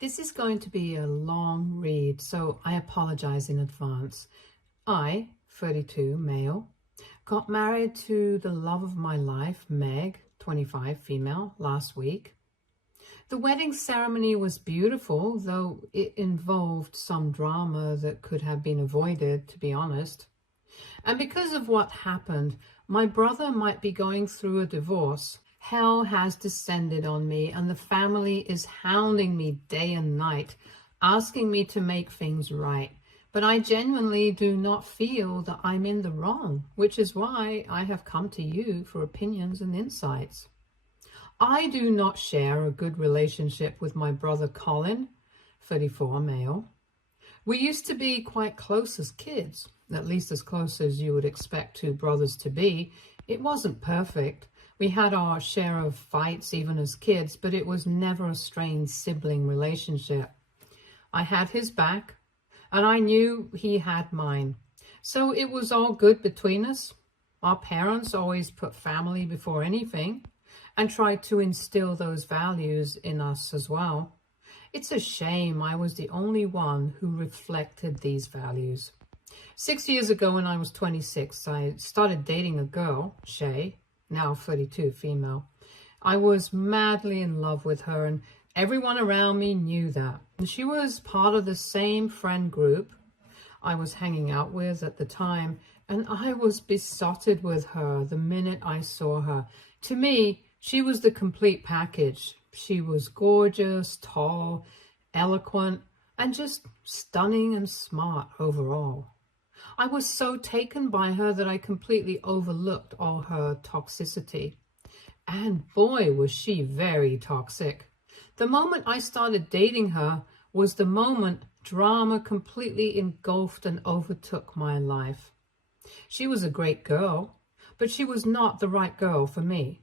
This is going to be a long read, so I apologize in advance. I, 32, male, got married to the love of my life, Meg, 25, female, last week. The wedding ceremony was beautiful, though it involved some drama that could have been avoided, to be honest. And because of what happened, my brother might be going through a divorce. Hell has descended on me, and the family is hounding me day and night, asking me to make things right. But I genuinely do not feel that I'm in the wrong, which is why I have come to you for opinions and insights. I do not share a good relationship with my brother Colin, 34, male. We used to be quite close as kids, at least as close as you would expect two brothers to be. It wasn't perfect. We had our share of fights even as kids, but it was never a strained sibling relationship. I had his back, and I knew he had mine. So it was all good between us. Our parents always put family before anything and tried to instill those values in us as well. It's a shame I was the only one who reflected these values. 6 years ago, when I was 26, I started dating a girl, Shay, now 32, female. I was madly in love with her, and everyone around me knew that. And she was part of the same friend group I was hanging out with at the time, and I was besotted with her the minute I saw her. To me, she was the complete package. She was gorgeous, tall, eloquent, and just stunning and smart overall. I was so taken by her that I completely overlooked all her toxicity. And boy, was she very toxic. The moment I started dating her was the moment drama completely engulfed and overtook my life. She was a great girl, but she was not the right girl for me.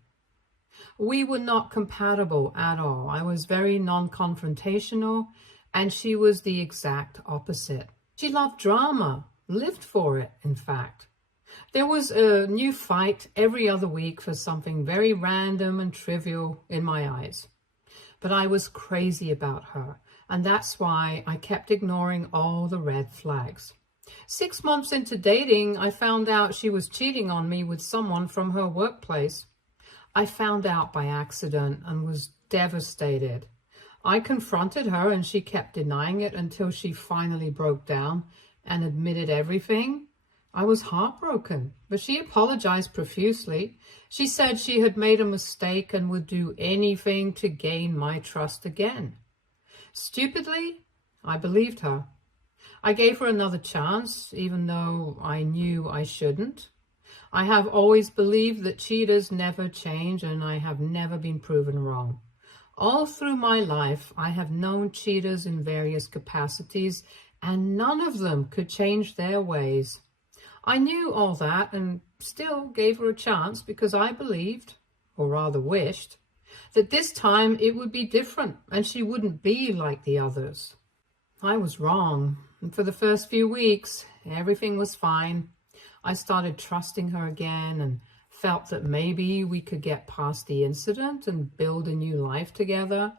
We were not compatible at all. I was very non-confrontational, and she was the exact opposite. She loved drama, lived for it, in fact. There was a new fight every other week for something very random and trivial in my eyes. But I was crazy about her, and that's why I kept ignoring all the red flags. 6 months into dating, I found out she was cheating on me with someone from her workplace. I found out by accident and was devastated. I confronted her and she kept denying it until she finally broke down and admitted everything. I was heartbroken, but she apologized profusely. She said she had made a mistake and would do anything to gain my trust again. Stupidly, I believed her. I gave her another chance, even though I knew I shouldn't. I have always believed that cheaters never change, and I have never been proven wrong. All through my life, I have known cheaters in various capacities, and none of them could change their ways. I knew all that and still gave her a chance because I believed, or rather wished, that this time it would be different and she wouldn't be like the others. I was wrong, and for the first few weeks, everything was fine. I started trusting her again and felt that maybe we could get past the incident and build a new life together.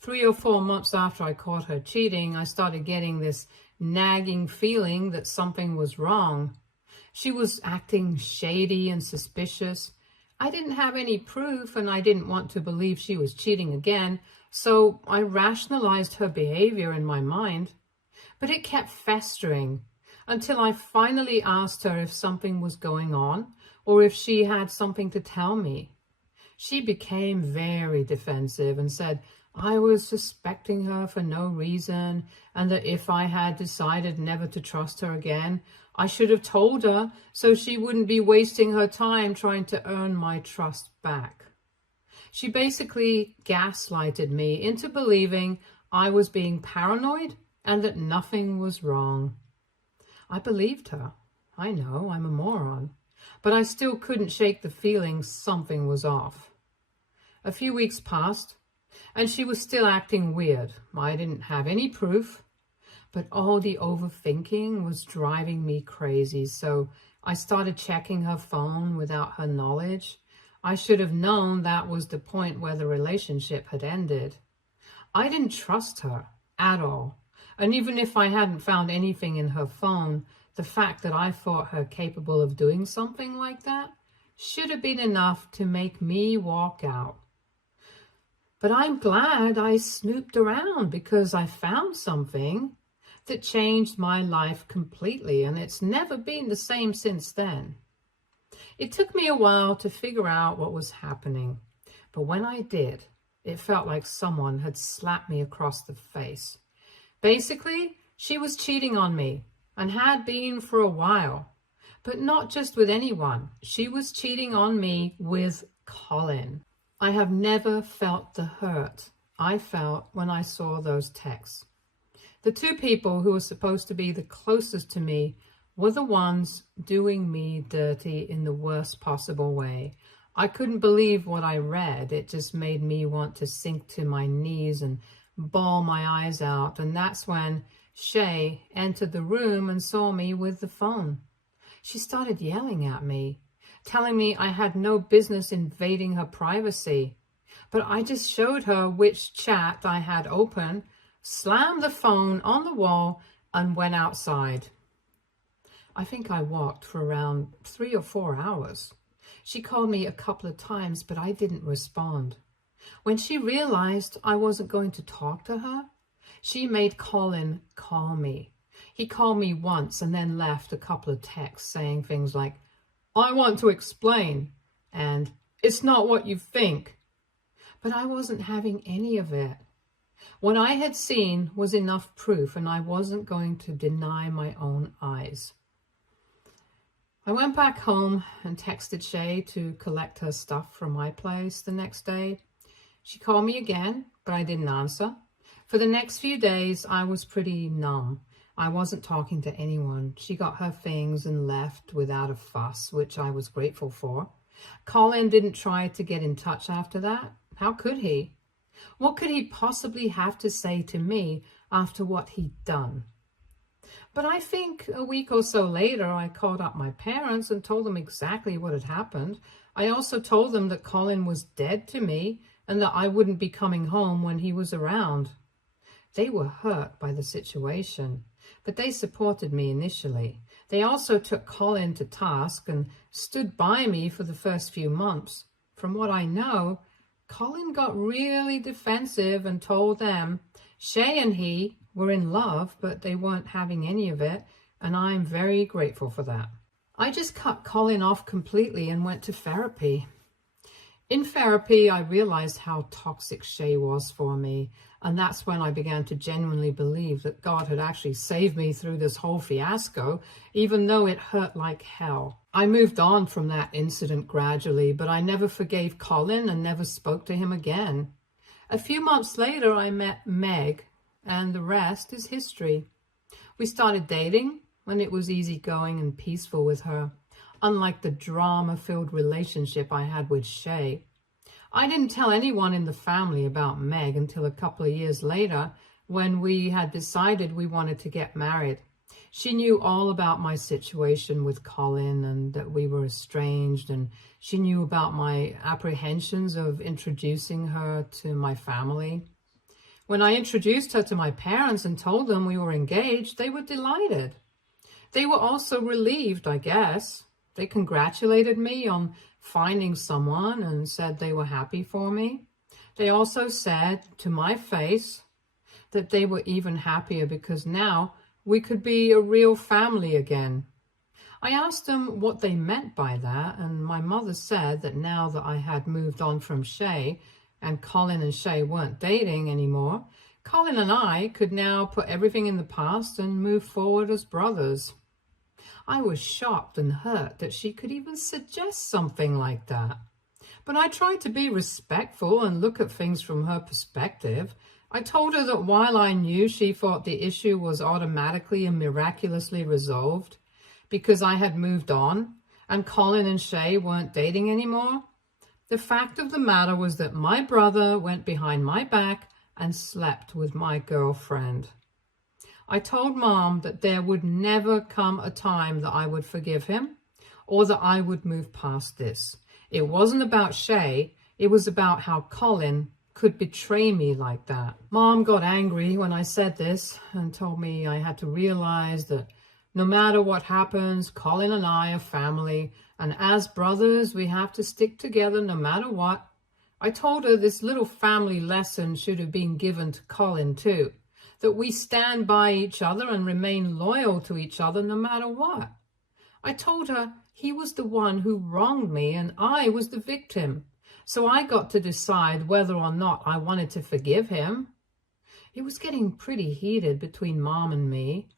3 or 4 months after I caught her cheating, I started getting this nagging feeling that something was wrong. She was acting shady and suspicious. I didn't have any proof and I didn't want to believe she was cheating again, so I rationalized her behavior in my mind. But it kept festering until I finally asked her if something was going on or if she had something to tell me. She became very defensive and said I was suspecting her for no reason and that if I had decided never to trust her again, I should have told her so she wouldn't be wasting her time trying to earn my trust back. She basically gaslighted me into believing I was being paranoid and that nothing was wrong. I believed her. I know, I'm a moron. But I still couldn't shake the feeling something was off. A few weeks passed, and she was still acting weird. I didn't have any proof, but all the overthinking was driving me crazy, so I started checking her phone without her knowledge. I should have known that was the point where the relationship had ended. I didn't trust her. at all. And even if I hadn't found anything in her phone, the fact that I thought her capable of doing something like that should have been enough to make me walk out. But I'm glad I snooped around, because I found something that changed my life completely, and it's never been the same since then. It took me a while to figure out what was happening, but when I did, it felt like someone had slapped me across the face. Basically, she was cheating on me, and had been for a while, but not just with anyone. She was cheating on me with Colin. I have never felt the hurt I felt when I saw those texts. The two people who were supposed to be the closest to me were the ones doing me dirty in the worst possible way. I couldn't believe what I read. It just made me want to sink to my knees and bawl my eyes out. And that's when Shay entered the room and saw me with the phone. She started yelling at me, telling me I had no business invading her privacy. But I just showed her which chat I had open, slammed the phone on the wall, and went outside. I think I walked for around 3 or 4 hours. She called me a couple of times, but I didn't respond. When she realized I wasn't going to talk to her, she made Colin call me. He called me once and then left a couple of texts saying things like, "I want to explain," and "It's not what you think." But I wasn't having any of it. What I had seen was enough proof, and I wasn't going to deny my own eyes. I went back home and texted Shay to collect her stuff from my place the next day. She called me again, but I didn't answer. For the next few days, I was pretty numb. I wasn't talking to anyone. She got her things and left without a fuss, which I was grateful for. Colin didn't try to get in touch after that. How could he? What could he possibly have to say to me after what he'd done? But I think a week or so later, I called up my parents and told them exactly what had happened. I also told them that Colin was dead to me and that I wouldn't be coming home when he was around. They were hurt by the situation, but they supported me initially. They also took Colin to task and stood by me for the first few months. From what I know, Colin got really defensive and told them Shay and he were in love, but they weren't having any of it, and I'm very grateful for that. I just cut Colin off completely and went to therapy. In therapy, I realized how toxic Shay was for me, and that's when I began to genuinely believe that God had actually saved me through this whole fiasco, even though it hurt like hell. I moved on from that incident gradually, but I never forgave Colin and never spoke to him again. A few months later, I met Meg, and the rest is history. We started dating, and it was easygoing and peaceful with her, unlike the drama-filled relationship I had with Shay. I didn't tell anyone in the family about Meg until a couple of years later, when we had decided we wanted to get married. She knew all about my situation with Colin and that we were estranged, and she knew about my apprehensions of introducing her to my family. When I introduced her to my parents and told them we were engaged, they were delighted. They were also relieved, I guess. They congratulated me on finding someone and said they were happy for me. They also said to my face that they were even happier because now we could be a real family again. I asked them what they meant by that, and my mother said that now that I had moved on from Shay and Colin and Shay weren't dating anymore, Colin and I could now put everything in the past and move forward as brothers. I was shocked and hurt that she could even suggest something like that. But I tried to be respectful and look at things from her perspective. I told her that while I knew she thought the issue was automatically and miraculously resolved because I had moved on and Colin and Shay weren't dating anymore, the fact of the matter was that my brother went behind my back and slept with my girlfriend. I told Mom that there would never come a time that I would forgive him or that I would move past this. It wasn't about Shay, it was about how Colin could betray me like that. Mom got angry when I said this and told me I had to realize that no matter what happens, Colin and I are family, and as brothers, we have to stick together no matter what. I told her this little family lesson should have been given to Colin too, that we stand by each other and remain loyal to each other no matter what. I told her he was the one who wronged me and I was the victim, so I got to decide whether or not I wanted to forgive him. It was getting pretty heated between Mom and me,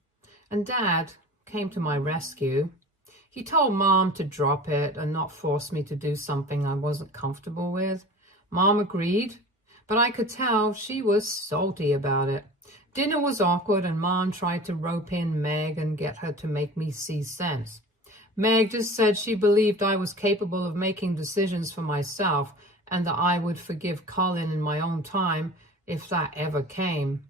and Dad came to my rescue. He told Mom to drop it and not force me to do something I wasn't comfortable with. Mom agreed, but I could tell she was salty about it. Dinner was awkward and Mom tried to rope in Meg and get her to make me see sense. Meg just said she believed I was capable of making decisions for myself and that I would forgive Colin in my own time if that ever came.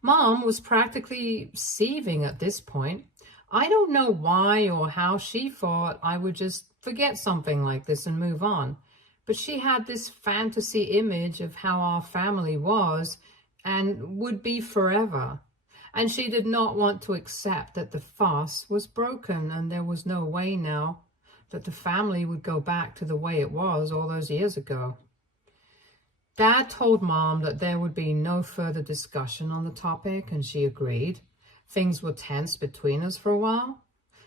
Mom was practically seething at this point. I don't know why or how she thought I would just forget something like this and move on, but she had this fantasy image of how our family was and would be forever. And she did not want to accept that the farce was broken and there was no way now that the family would go back to the way it was all those years ago. Dad told Mom that there would be no further discussion on the topic, and she agreed. Things were tense between us for a while,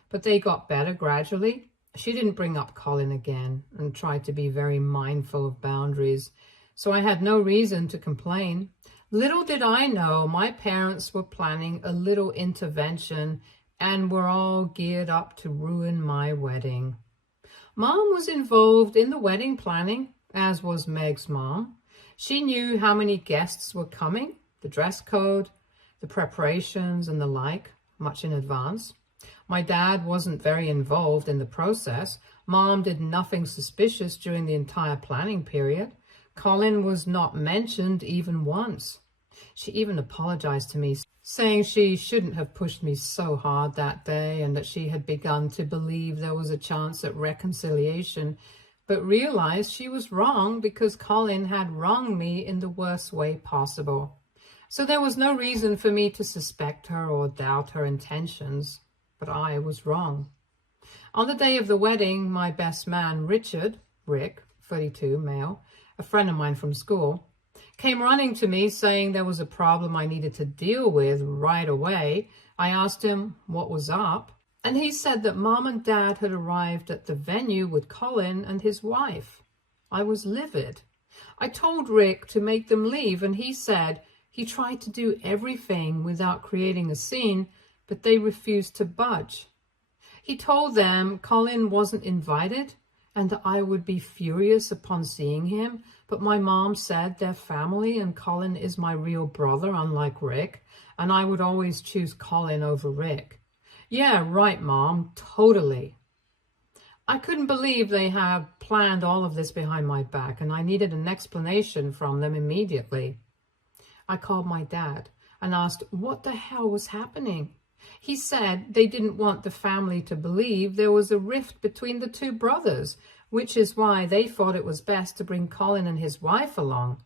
but they got better gradually. She didn't bring up Colin again and tried to be very mindful of boundaries, so I had no reason to complain. Little did I know my parents were planning a little intervention and were all geared up to ruin my wedding. Mom was involved in the wedding planning, as was Meg's mom. She knew how many guests were coming, the dress code, the preparations and the like, much in advance. My dad wasn't very involved in the process. Mom did nothing suspicious during the entire planning period. Colin was not mentioned even once. She even apologized to me, saying she shouldn't have pushed me so hard that day and that she had begun to believe there was a chance at reconciliation, but realized she was wrong because Colin had wronged me in the worst way possible. So there was no reason for me to suspect her or doubt her intentions, but I was wrong. On the day of the wedding, my best man, Rick, 32, male, a friend of mine from school, came running to me saying there was a problem I needed to deal with right away. I asked him what was up, and he said that Mom and Dad had arrived at the venue with Colin and his wife. I was livid. I told Rick to make them leave, and he said he tried to do everything without creating a scene, but they refused to budge. He told them Colin wasn't invited and that I would be furious upon seeing him, but my mom said they're family and Colin is my real brother, unlike Rick, and I would always choose Colin over Rick. Yeah, right, Mom, totally. I couldn't believe they had planned all of this behind my back, and I needed an explanation from them immediately. I called my dad and asked what the hell was happening. He said they didn't want the family to believe there was a rift between the two brothers, which is why they thought it was best to bring Colin and his wife along.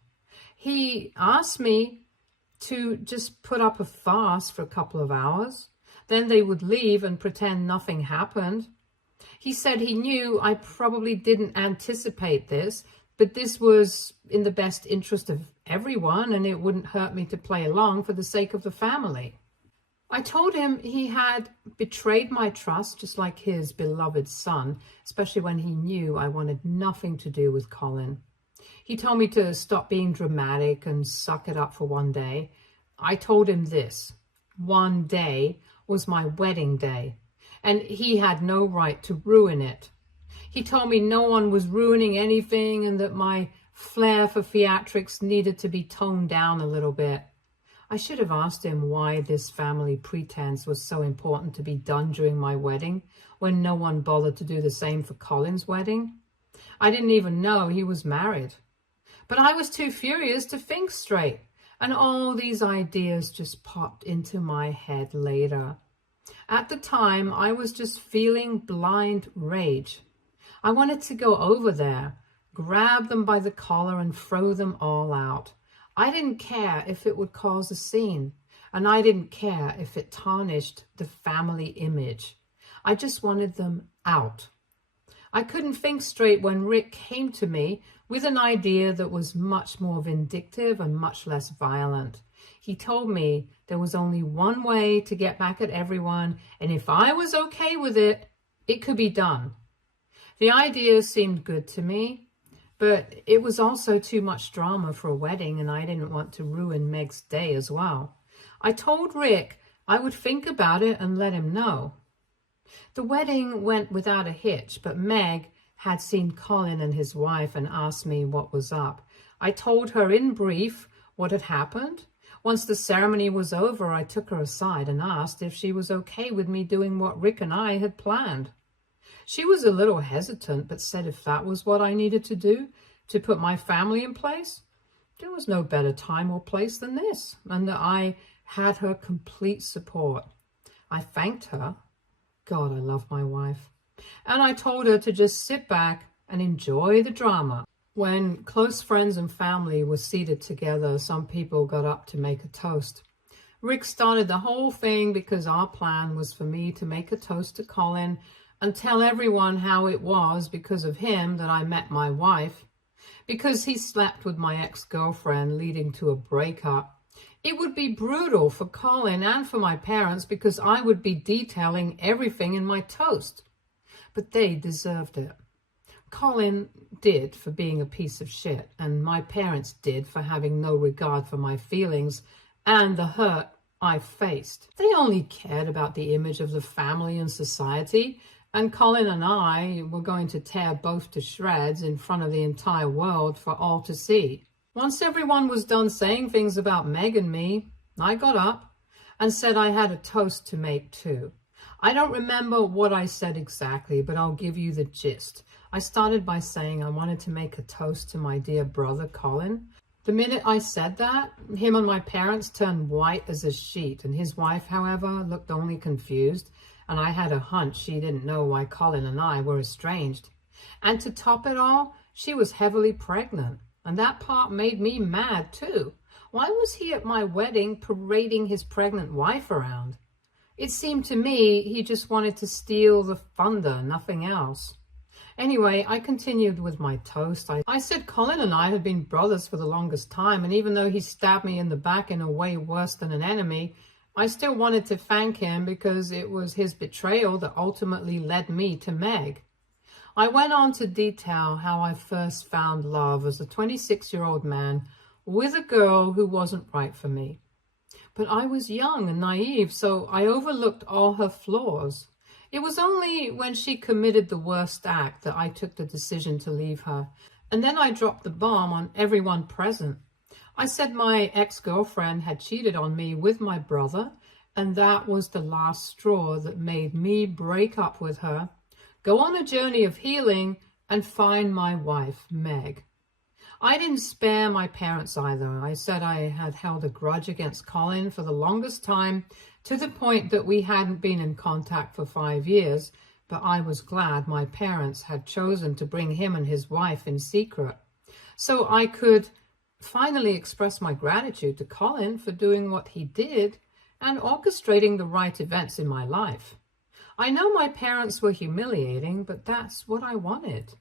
He asked me to just put up a farce for a couple of hours. Then they would leave and pretend nothing happened. He said he knew I probably didn't anticipate this, but this was in the best interest of everyone and it wouldn't hurt me to play along for the sake of the family. I told him he had betrayed my trust just like his beloved son, especially when he knew I wanted nothing to do with Colin. He told me to stop being dramatic and suck it up for one day. I told him this: one day was my wedding day, and he had no right to ruin it. He told me no one was ruining anything and that my flair for theatrics needed to be toned down a little bit. I should have asked him why this family pretense was so important to be done during my wedding when no one bothered to do the same for Colin's wedding. I didn't even know he was married. But I was too furious to think straight, and all these ideas just popped into my head later. At the time, I was just feeling blind rage. I wanted to go over there, grab them by the collar and throw them all out. I didn't care if it would cause a scene, and I didn't care if it tarnished the family image. I just wanted them out. I couldn't think straight when Rick came to me with an idea that was much more vindictive and much less violent. He told me there was only one way to get back at everyone, and if I was okay with it, it could be done. The idea seemed good to me, but it was also too much drama for a wedding, and I didn't want to ruin Meg's day as well. I told Rick I would think about it and let him know. The wedding went without a hitch, but Meg had seen Colin and his wife and asked me what was up. I told her in brief what had happened. Once the ceremony was over, I took her aside and asked if she was okay with me doing what Rick and I had planned. She was a little hesitant, but said if that was what I needed to do to put my family in place, there was no better time or place than this, and that I had her complete support. I thanked her. God, I love my wife. And I told her to just sit back and enjoy the drama. When close friends and family were seated together, some people got up to make a toast. Rick started the whole thing because our plan was for me to make a toast to Colin and tell everyone how it was because of him that I met my wife, because he slept with my ex-girlfriend, leading to a breakup. It would be brutal for Colin and for my parents because I would be detailing everything in my toast. But they deserved it. Colin did for being a piece of shit, and my parents did for having no regard for my feelings and the hurt I faced. They only cared about the image of the family and society, and Colin and I were going to tear both to shreds in front of the entire world for all to see. Once everyone was done saying things about Meg and me, I got up and said I had a toast to make too. I don't remember what I said exactly, but I'll give you the gist. I started by saying I wanted to make a toast to my dear brother, Colin. The minute I said that, him and my parents turned white as a sheet, and his wife, however, looked only confused, and I had a hunch she didn't know why Colin and I were estranged. And to top it all, she was heavily pregnant, and that part made me mad too. Why was he at my wedding parading his pregnant wife around? It seemed to me he just wanted to steal the thunder, nothing else. Anyway, I continued with my toast. I said Colin and I had been brothers for the longest time, and even though he stabbed me in the back in a way worse than an enemy, I still wanted to thank him because it was his betrayal that ultimately led me to Meg. I went on to detail how I first found love as a 26-year-old man with a girl who wasn't right for me. But I was young and naive, so I overlooked all her flaws. It was only when she committed the worst act that I took the decision to leave her, and then I dropped the bomb on everyone present. I said my ex-girlfriend had cheated on me with my brother, and that was the last straw that made me break up with her, go on a journey of healing, and find my wife, Meg. I didn't spare my parents either. I said I had held a grudge against Colin for the longest time, to the point that we hadn't been in contact for 5 years, but I was glad my parents had chosen to bring him and his wife in secret, so I could finally express my gratitude to Colin for doing what he did and orchestrating the right events in my life. I know my parents were humiliating, but that's what I wanted.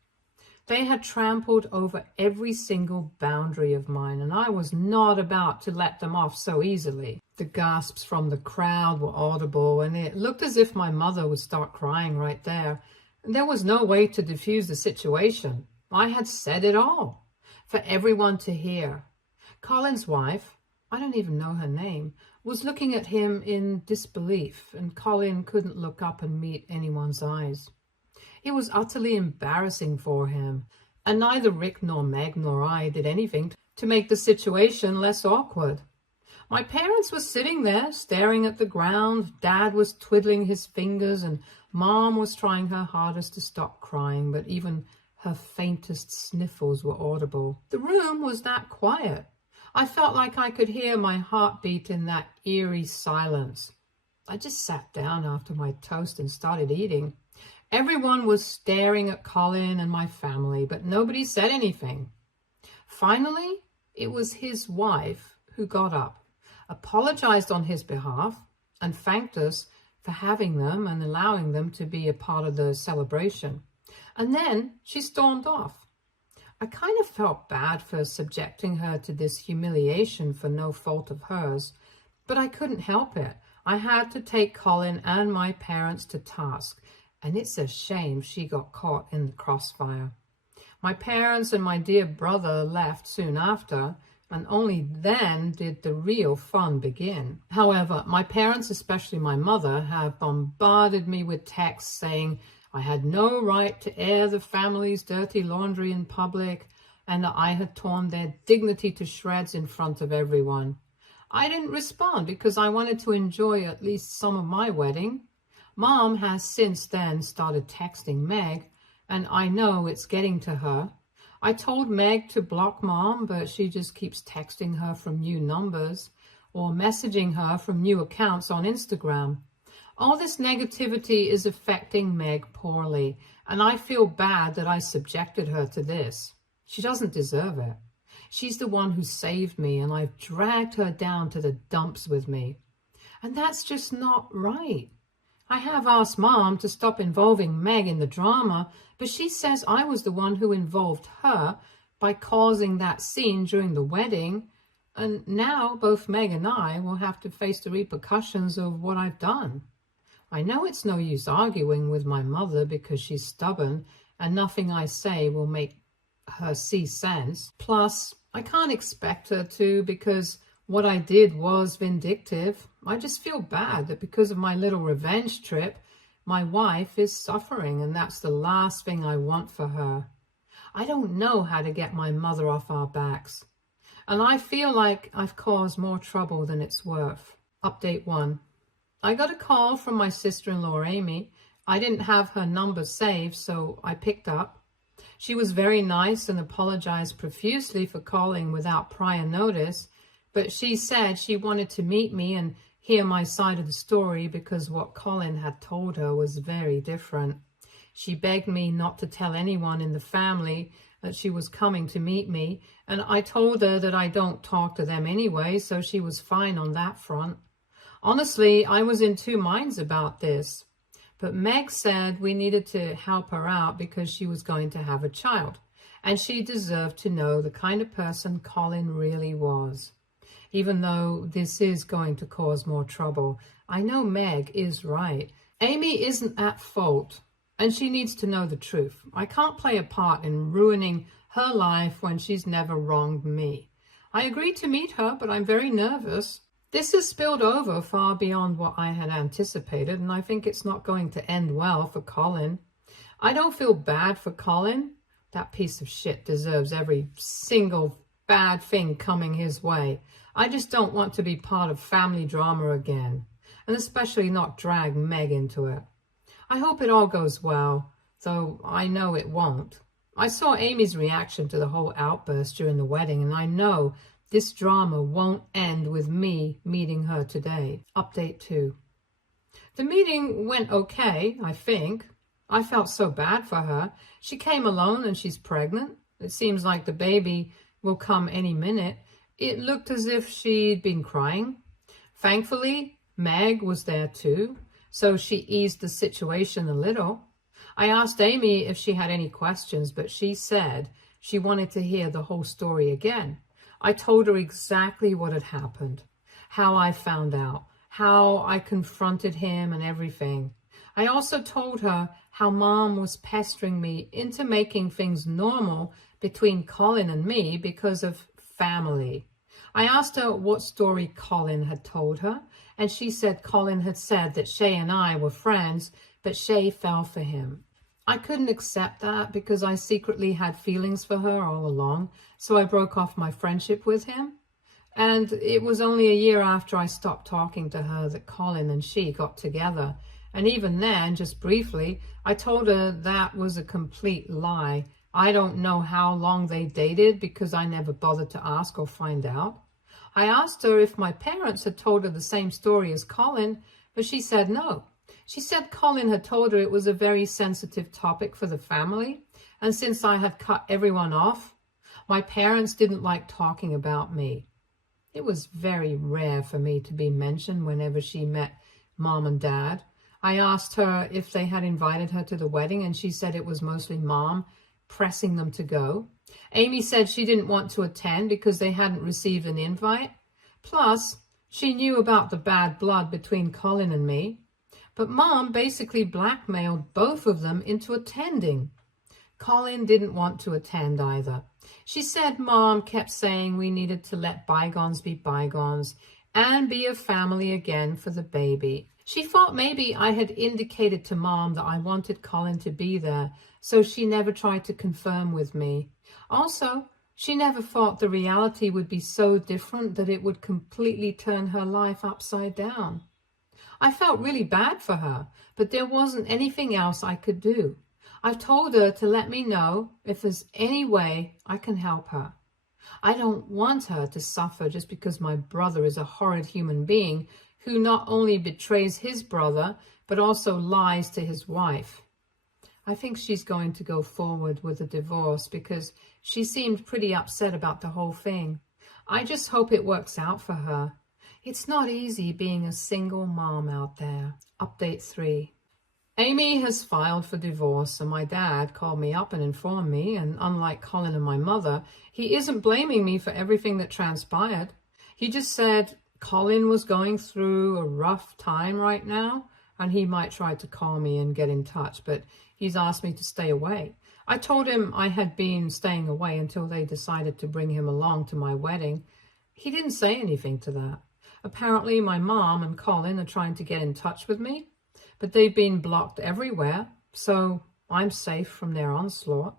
They had trampled over every single boundary of mine, and I was not about to let them off so easily. The gasps from the crowd were audible, and it looked as if my mother would start crying right there. There was no way to defuse the situation. I had said it all, for everyone to hear. Colin's wife, I don't even know her name, was looking at him in disbelief, and Colin couldn't look up and meet anyone's eyes. It was utterly embarrassing for him, and neither Rick nor Meg nor I did anything to make the situation less awkward. My parents were sitting there staring at the ground. Dad was twiddling his fingers, and Mom was trying her hardest to stop crying, but even her faintest sniffles were audible. The room was that quiet. I felt like I could hear my heartbeat in that eerie silence. I just sat down after my toast and started eating. Everyone was staring at Colin and my family, but nobody said anything. Finally, it was his wife who got up, apologized on his behalf, and thanked us for having them and allowing them to be a part of the celebration. And then she stormed off. I kind of felt bad for subjecting her to this humiliation for no fault of hers, but I couldn't help it. I had to take Colin and my parents to task, and it's a shame she got caught in the crossfire. My parents and my dear brother left soon after, and only then did the real fun begin. However, my parents, especially my mother, have bombarded me with texts saying I had no right to air the family's dirty laundry in public and that I had torn their dignity to shreds in front of everyone. I didn't respond because I wanted to enjoy at least some of my wedding. Mom has since then started texting Meg, and I know it's getting to her. I told Meg to block Mom, but she just keeps texting her from new numbers or messaging her from new accounts on Instagram. All this negativity is affecting Meg poorly, and I feel bad that I subjected her to this. She doesn't deserve it. She's the one who saved me, and I've dragged her down to the dumps with me. And that's just not right. I have asked Mom to stop involving Meg in the drama, but she says I was the one who involved her by causing that scene during the wedding, and now both Meg and I will have to face the repercussions of what I've done. I know it's no use arguing with my mother because she's stubborn and nothing I say will make her see sense. Plus, I can't expect her to because what I did was vindictive. I just feel bad that because of my little revenge trip, my wife is suffering, and that's the last thing I want for her. I don't know how to get my mother off our backs, and I feel like I've caused more trouble than it's worth. Update 1. I got a call from my sister-in-law, Amy. I didn't have her number saved, so I picked up. She was very nice and apologized profusely for calling without prior notice, but she said she wanted to meet me and hear my side of the story because what Colin had told her was very different. She begged me not to tell anyone in the family that she was coming to meet me, and I told her that I don't talk to them anyway, so she was fine on that front. Honestly, I was in two minds about this. But Meg said we needed to help her out because she was going to have a child, and she deserved to know the kind of person Colin really was. Even though this is going to cause more trouble, I know Meg is right. Amy isn't at fault, and she needs to know the truth. I can't play a part in ruining her life when she's never wronged me. I agreed to meet her, but I'm very nervous. This has spilled over far beyond what I had anticipated, and I think it's not going to end well for Colin. I don't feel bad for Colin. That piece of shit deserves every single bad thing coming his way. I just don't want to be part of family drama again, and especially not drag Meg into it. I hope it all goes well, though I know it won't. I saw Amy's reaction to the whole outburst during the wedding, and I know this drama won't end with me meeting her today. Update 2. The meeting went okay, I think. I felt so bad for her. She came alone and she's pregnant. It seems like the baby will come any minute. It looked as if she'd been crying. Thankfully, Meg was there too, so she eased the situation a little. I asked Amy if she had any questions, but she said she wanted to hear the whole story again. I told her exactly what had happened, how I found out, how I confronted him and everything. I also told her how Mom was pestering me into making things normal between Colin and me because of family. I asked her what story Colin had told her, and she said Colin had said that Shay and I were friends, but Shay fell for him. I couldn't accept that because I secretly had feelings for her all along, so I broke off my friendship with him. And it was only a year after I stopped talking to her that Colin and she got together. And even then, just briefly, I told her that was a complete lie. I don't know how long they dated because I never bothered to ask or find out. I asked her if my parents had told her the same story as Colin, but she said no. She said Colin had told her it was a very sensitive topic for the family, and since I had cut everyone off, my parents didn't like talking about me. It was very rare for me to be mentioned whenever she met Mom and Dad. I asked her if they had invited her to the wedding, and she said it was mostly Mom pressing them to go. Amy said she didn't want to attend because they hadn't received an invite. Plus, she knew about the bad blood between Colin and me. But Mom basically blackmailed both of them into attending. Colin didn't want to attend either. She said Mom kept saying we needed to let bygones be bygones and be a family again for the baby. She thought maybe I had indicated to Mom that I wanted Colin to be there, so she never tried to confirm with me. Also, she never thought the reality would be so different that it would completely turn her life upside down. I felt really bad for her, but there wasn't anything else I could do. I told her to let me know if there's any way I can help her. I don't want her to suffer just because my brother is a horrid human being who not only betrays his brother, but also lies to his wife. I think she's going to go forward with a divorce because she seemed pretty upset about the whole thing. I just hope it works out for her. It's not easy being a single mom out there. Update 3. Amy has filed for divorce, and my dad called me up and informed me, and unlike Colin and my mother, he isn't blaming me for everything that transpired. He just said Colin was going through a rough time right now, and he might try to call me and get in touch, but he's asked me to stay away. I told him I had been staying away until they decided to bring him along to my wedding. He didn't say anything to that. Apparently my mom and Colin are trying to get in touch with me, but they've been blocked everywhere, so I'm safe from their onslaught.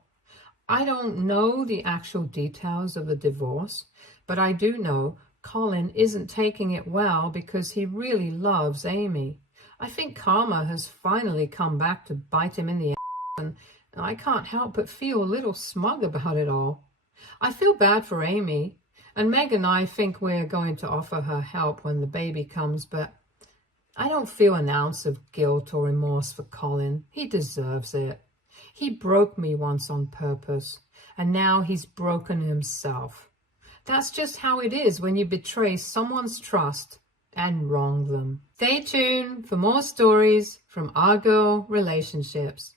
I don't know the actual details of the divorce, but I do know Colin isn't taking it well because he really loves Amy. I think karma has finally come back to bite him in the ass, and I can't help but feel a little smug about it all. I feel bad for Amy, and Meg and I think we're going to offer her help when the baby comes, but I don't feel an ounce of guilt or remorse for Colin. He deserves it. He broke me once on purpose, and now he's broken himself. That's just how it is when you betray someone's trust and wrong them. Stay tuned for more stories from Our Girl Relationships.